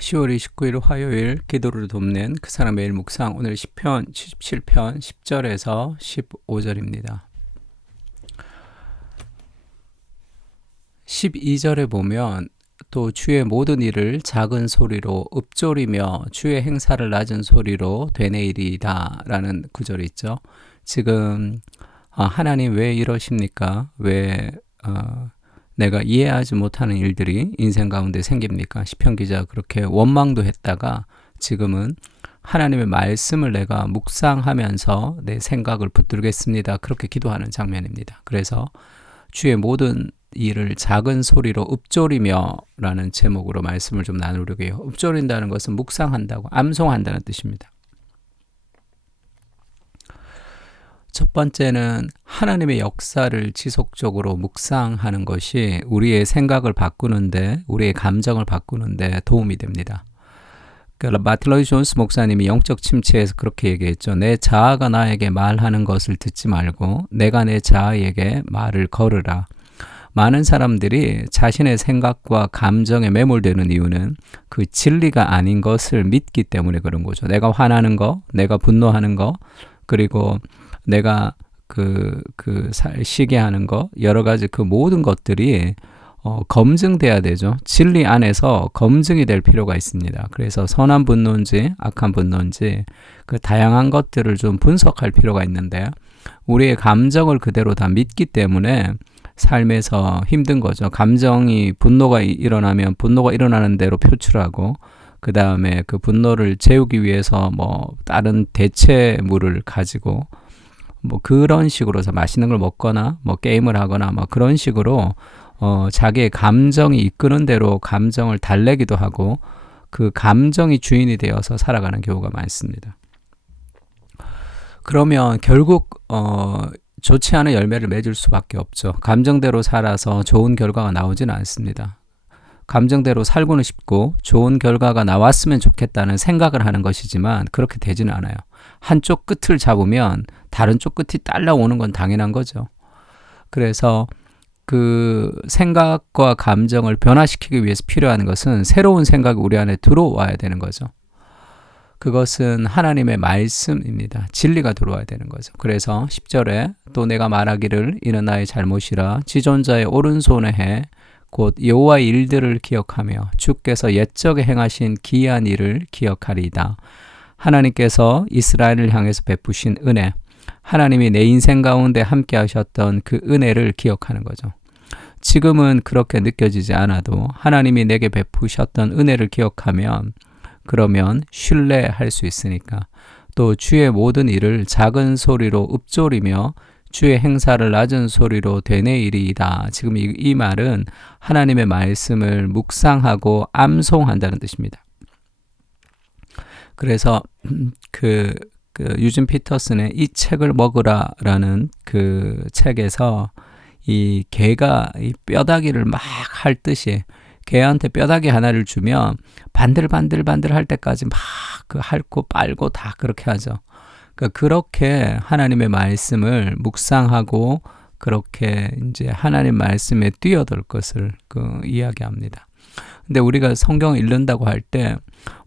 10월 29일 화요일 기도를 돕는 그 사람 매일 묵상 오늘 시편 77편 10절에서 15절입니다. 12절에 보면 또 주의 모든 일을 작은 소리로 읊조리며 주의 행사를 낮은 소리로 되뇌이리이다 라는 구절이 있죠. 지금 하나님 왜 이러십니까? 왜 내가 이해하지 못하는 일들이 인생 가운데 생깁니까? 시편 기자가 그렇게 원망도 했다가 지금은 하나님의 말씀을 내가 묵상하면서 내 생각을 붙들겠습니다. 그렇게 기도하는 장면입니다. 그래서 주의 모든 일을 작은 소리로 읊조리며 라는 제목으로 말씀을 좀 나누려고 해요. 읊조린다는 것은 묵상한다고, 암송한다는 뜻입니다. 첫 번째는 하나님의 역사를 지속적으로 묵상하는 것이 우리의 생각을 바꾸는데, 우리의 감정을 바꾸는데 도움이 됩니다. 마틴 로이드 존스 목사님이 영적 침체에서 그렇게 얘기했죠. 내 자아가 나에게 말하는 것을 듣지 말고 내가 내 자아에게 말을 걸으라. 많은 사람들이 자신의 생각과 감정에 매몰되는 이유는 그 진리가 아닌 것을 믿기 때문에 그런 거죠. 내가 화나는 거, 내가 분노하는 거, 그리고 내가 시기하는 거, 여러 가지 그 모든 것들이 검증돼야 되죠. 진리 안에서 검증이 될 필요가 있습니다. 그래서 선한 분노인지 악한 분노인지 그 다양한 것들을 좀 분석할 필요가 있는데 우리의 감정을 그대로 다 믿기 때문에 삶에서 힘든 거죠. 감정이 분노가 일어나면 분노가 일어나는 대로 표출하고 그 다음에 그 분노를 재우기 위해서 뭐 다른 대체물을 가지고 뭐 그런 식으로 해서 맛있는 걸 먹거나 뭐 게임을 하거나 뭐 그런 식으로 자기의 감정이 이끄는 대로 감정을 달래기도 하고 그 감정이 주인이 되어서 살아가는 경우가 많습니다. 그러면 결국 좋지 않은 열매를 맺을 수밖에 없죠. 감정대로 살아서 좋은 결과가 나오지는 않습니다. 감정대로 살고는 싶고 좋은 결과가 나왔으면 좋겠다는 생각을 하는 것이지만 그렇게 되지는 않아요. 한쪽 끝을 잡으면 다른 쪽 끝이 딸려오는 건 당연한 거죠. 그래서 그 생각과 감정을 변화시키기 위해서 필요한 것은 새로운 생각이 우리 안에 들어와야 되는 거죠. 그것은 하나님의 말씀입니다. 진리가 들어와야 되는 거죠. 그래서 10절에 또 내가 말하기를 이는 나의 잘못이라 지존자의 오른손에 해 곧 여호와의 일들을 기억하며 주께서 옛적에 행하신 기이한 일을 기억하리이다. 하나님께서 이스라엘을 향해서 베푸신 은혜, 하나님이 내 인생 가운데 함께 하셨던 그 은혜를 기억하는 거죠. 지금은 그렇게 느껴지지 않아도 하나님이 내게 베푸셨던 은혜를 기억하면 그러면 신뢰할 수 있으니까 또 주의 모든 일을 작은 소리로 읊조리며 주의 행사를 낮은 소리로 되뇌이리이다. 지금 이 말은 하나님의 말씀을 묵상하고 암송한다는 뜻입니다. 그래서 유진 피터슨의 이 책을 먹으라라는 그 책에서 이 개가 이 뼈다귀를 막 할 듯이 개한테 뼈다귀 하나를 주면 반들반들 할 때까지 막 그 핥고 빨고 다 그렇게 하죠. 그렇게 하나님의 말씀을 묵상하고 그렇게 이제 하나님 말씀에 뛰어들 것을 이야기합니다. 근데 우리가 성경을 읽는다고 할 때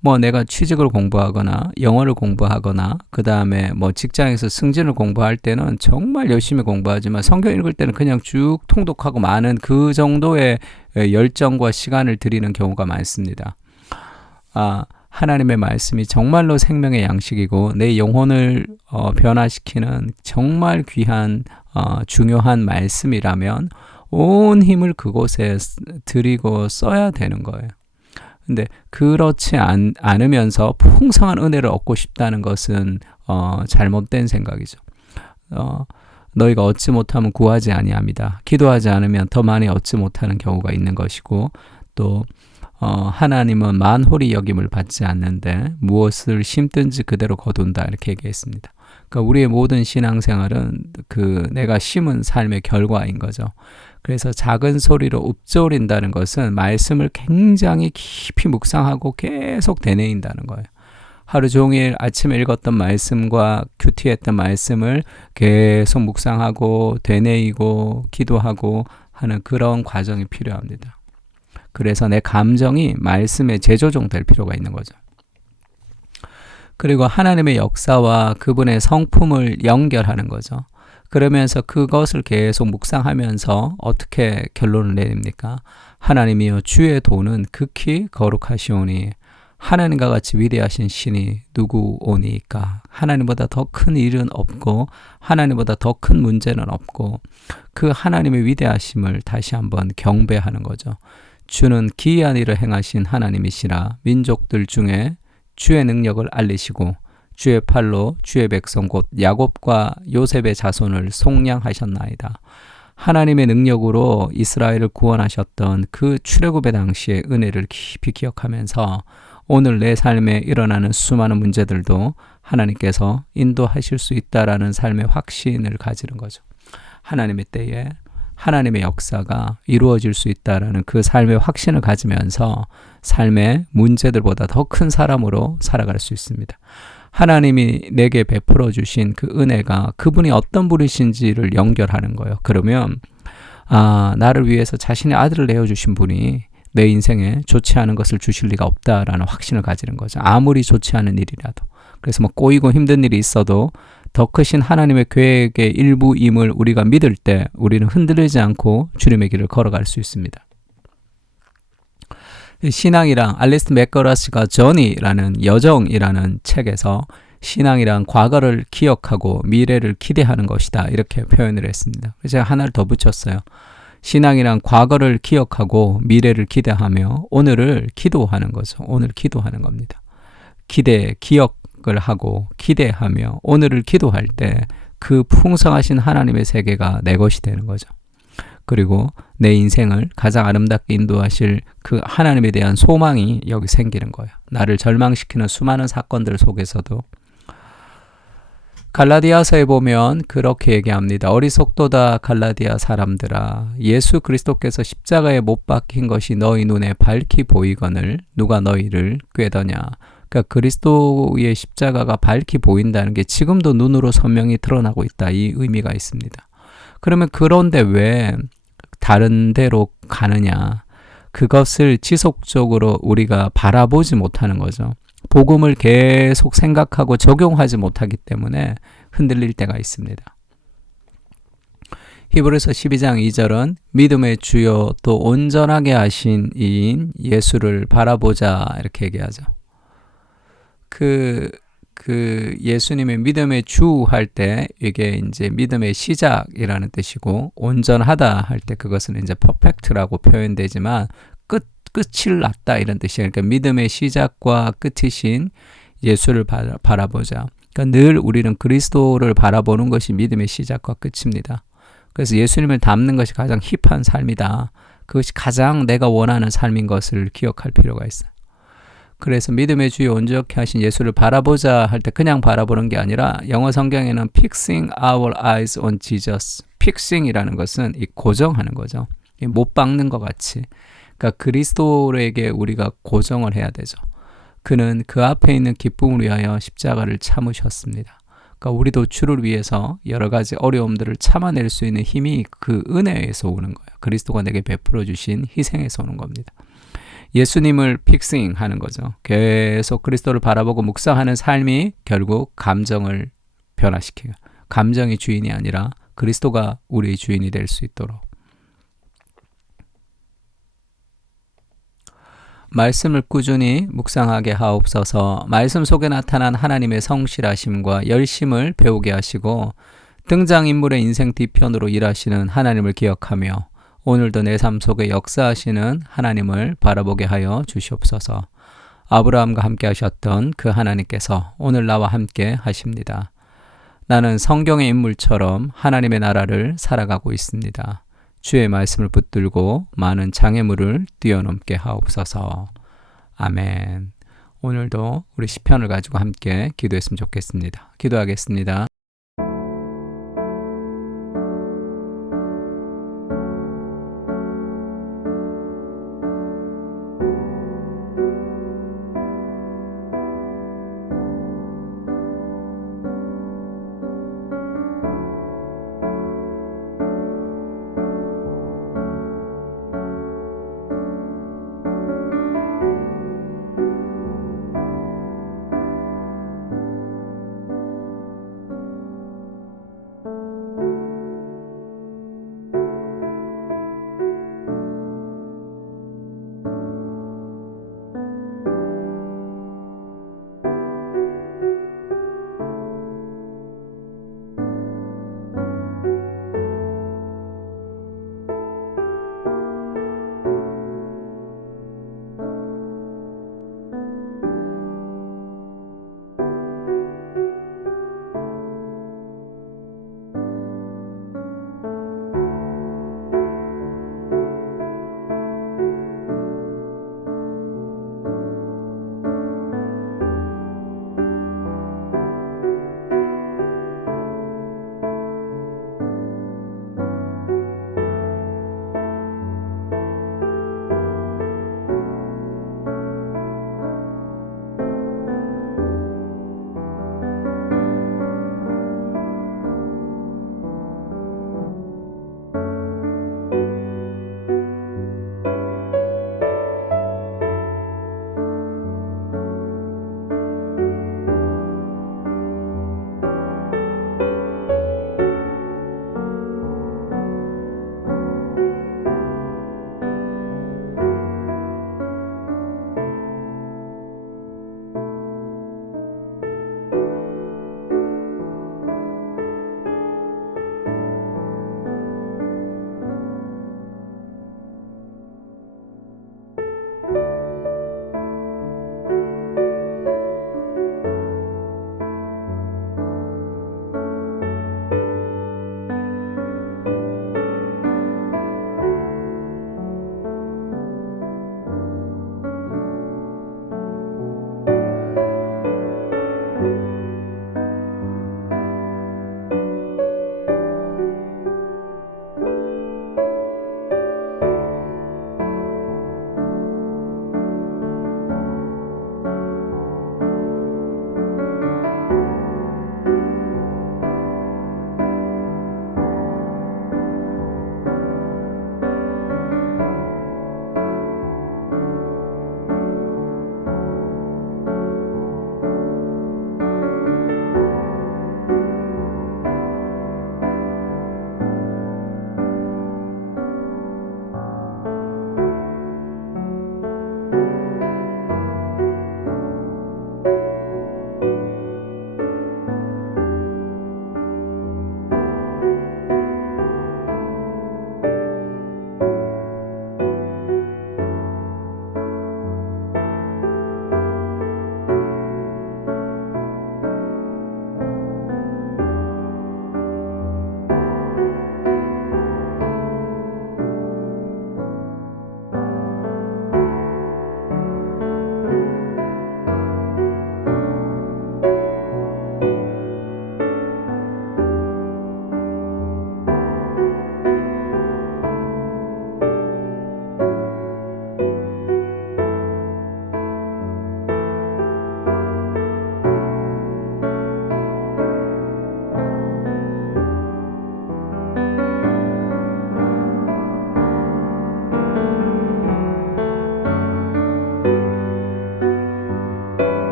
뭐 내가 취직을 공부하거나 영어를 공부하거나 그 다음에 뭐 직장에서 승진을 공부할 때는 정말 열심히 공부하지만 성경 읽을 때는 그냥 쭉 통독하고 많은 그 정도의 열정과 시간을 들이는 경우가 많습니다. 하나님의 말씀이 정말로 생명의 양식이고 내 영혼을 변화시키는 정말 귀한 중요한 말씀이라면 온 힘을 그곳에 드리고 써야 되는 거예요. 근데 그렇지 않으면서 풍성한 은혜를 얻고 싶다는 것은 잘못된 생각이죠. 너희가 얻지 못하면 구하지 아니함이다. 기도하지 않으면 더 많이 얻지 못하는 경우가 있는 것이고 또 하나님은 만홀히 여김을 받지 않는데 무엇을 심든지 그대로 거둔다 이렇게 얘기했습니다. 그러니까 우리의 모든 신앙생활은 내가 심은 삶의 결과인 거죠. 그래서 작은 소리로 읊조린다는 것은 말씀을 굉장히 깊이 묵상하고 계속 되뇌인다는 거예요. 하루 종일 아침에 읽었던 말씀과 큐티했던 말씀을 계속 묵상하고 되뇌이고 기도하고 하는 그런 과정이 필요합니다. 그래서 내 감정이 말씀에 재조정될 필요가 있는 거죠. 그리고 하나님의 역사와 그분의 성품을 연결하는 거죠. 그러면서 그것을 계속 묵상하면서 어떻게 결론을 내립니까? 하나님이여 주의 도는 극히 거룩하시오니 하나님과 같이 위대하신 신이 누구오니까. 하나님보다 더 큰 일은 없고 하나님보다 더 큰 문제는 없고 그 하나님의 위대하심을 다시 한번 경배하는 거죠. 주는 기이한 일을 행하신 하나님이시라 민족들 중에 주의 능력을 알리시고 주의 팔로 주의 백성 곧 야곱과 요셉의 자손을 속량하셨나이다. 하나님의 능력으로 이스라엘을 구원하셨던 그 출애굽의 당시의 은혜를 깊이 기억하면서 오늘 내 삶에 일어나는 수많은 문제들도 하나님께서 인도하실 수 있다라는 삶의 확신을 가지는 거죠. 하나님의 때에 하나님의 역사가 이루어질 수 있다라는 그 삶의 확신을 가지면서 삶의 문제들보다 더 큰 사람으로 살아갈 수 있습니다. 하나님이 내게 베풀어 주신 그 은혜가 그분이 어떤 분이신지를 연결하는 거예요. 그러면 나를 위해서 자신의 아들을 내어주신 분이 내 인생에 좋지 않은 것을 주실 리가 없다라는 확신을 가지는 거죠. 아무리 좋지 않은 일이라도. 그래서 뭐 꼬이고 힘든 일이 있어도 더 크신 하나님의 계획의 일부임을 우리가 믿을 때 우리는 흔들리지 않고 주님의 길을 걸어갈 수 있습니다. 신앙이랑 알리스트 맥거라스가 저니라는 여정이라는 책에서 신앙이란 과거를 기억하고 미래를 기대하는 것이다 이렇게 표현을 했습니다. 제가 하나를 더 붙였어요. 신앙이란 과거를 기억하고 미래를 기대하며 오늘을 기도하는 거죠. 오늘 기도하는 겁니다. 기억을 하고 기대하며 오늘을 기도할 때 그 풍성하신 하나님의 세계가 내 것이 되는 거죠. 그리고 내 인생을 가장 아름답게 인도하실 그 하나님에 대한 소망이 여기 생기는 거예요. 나를 절망시키는 수많은 사건들 속에서도 갈라디아서에 보면 그렇게 얘기합니다. 어리석도다 갈라디아 사람들아 예수 그리스도께서 십자가에 못 박힌 것이 너희 눈에 밝히 보이거늘 누가 너희를 꾀더냐. 그러니까 그리스도의 십자가가 밝히 보인다는 게 지금도 눈으로 선명히 드러나고 있다. 이 의미가 있습니다. 그러면 그런데 왜 다른 데로 가느냐? 그것을 지속적으로 우리가 바라보지 못하는 거죠. 복음을 계속 생각하고 적용하지 못하기 때문에 흔들릴 때가 있습니다. 히브리서 12장 2절은 믿음의 주요 또 온전하게 하신 이인 예수를 바라보자 이렇게 얘기하죠. 그 예수님의 믿음의 주 할 때 이게 이제 믿음의 시작이라는 뜻이고 온전하다 할 때 그것은 이제 퍼펙트라고 표현되지만 끝을 났다 이런 뜻이에요. 그러니까 믿음의 시작과 끝이신 예수를 바라보자. 그러니까 늘 우리는 그리스도를 바라보는 것이 믿음의 시작과 끝입니다. 그래서 예수님을 닮는 것이 가장 힙한 삶이다. 그것이 가장 내가 원하는 삶인 것을 기억할 필요가 있어요. 그래서 믿음의 주요 온전케 하신 예수를 바라보자 할 때 그냥 바라보는 게 아니라 영어 성경에는 fixing our eyes on Jesus. fixing이라는 것은 이 고정하는 거죠. 못 박는 것 같이. 그러니까 그리스도에게 우리가 고정을 해야 되죠. 그는 그 앞에 있는 기쁨을 위하여 십자가를 참으셨습니다. 그러니까 우리도 주를 위해서 여러 가지 어려움들을 참아낼 수 있는 힘이 그 은혜에서 오는 거예요. 그리스도가 내게 베풀어 주신 희생에서 오는 겁니다. 예수님을 픽싱 하는 거죠. 계속 그리스도를 바라보고 묵상하는 삶이 결국 감정을 변화시켜요. 감정이 주인이 아니라 그리스도가 우리의 주인이 될 수 있도록. 말씀을 꾸준히 묵상하게 하옵소서. 말씀 속에 나타난 하나님의 성실하심과 열심을 배우게 하시고 등장인물의 인생 뒤편으로 일하시는 하나님을 기억하며 오늘도 내 삶 속에 역사하시는 하나님을 바라보게 하여 주시옵소서. 아브라함과 함께 하셨던 그 하나님께서 오늘 나와 함께 하십니다. 나는 성경의 인물처럼 하나님의 나라를 살아가고 있습니다. 주의 말씀을 붙들고 많은 장애물을 뛰어넘게 하옵소서. 아멘. 오늘도 우리 시편을 가지고 함께 기도했으면 좋겠습니다. 기도하겠습니다.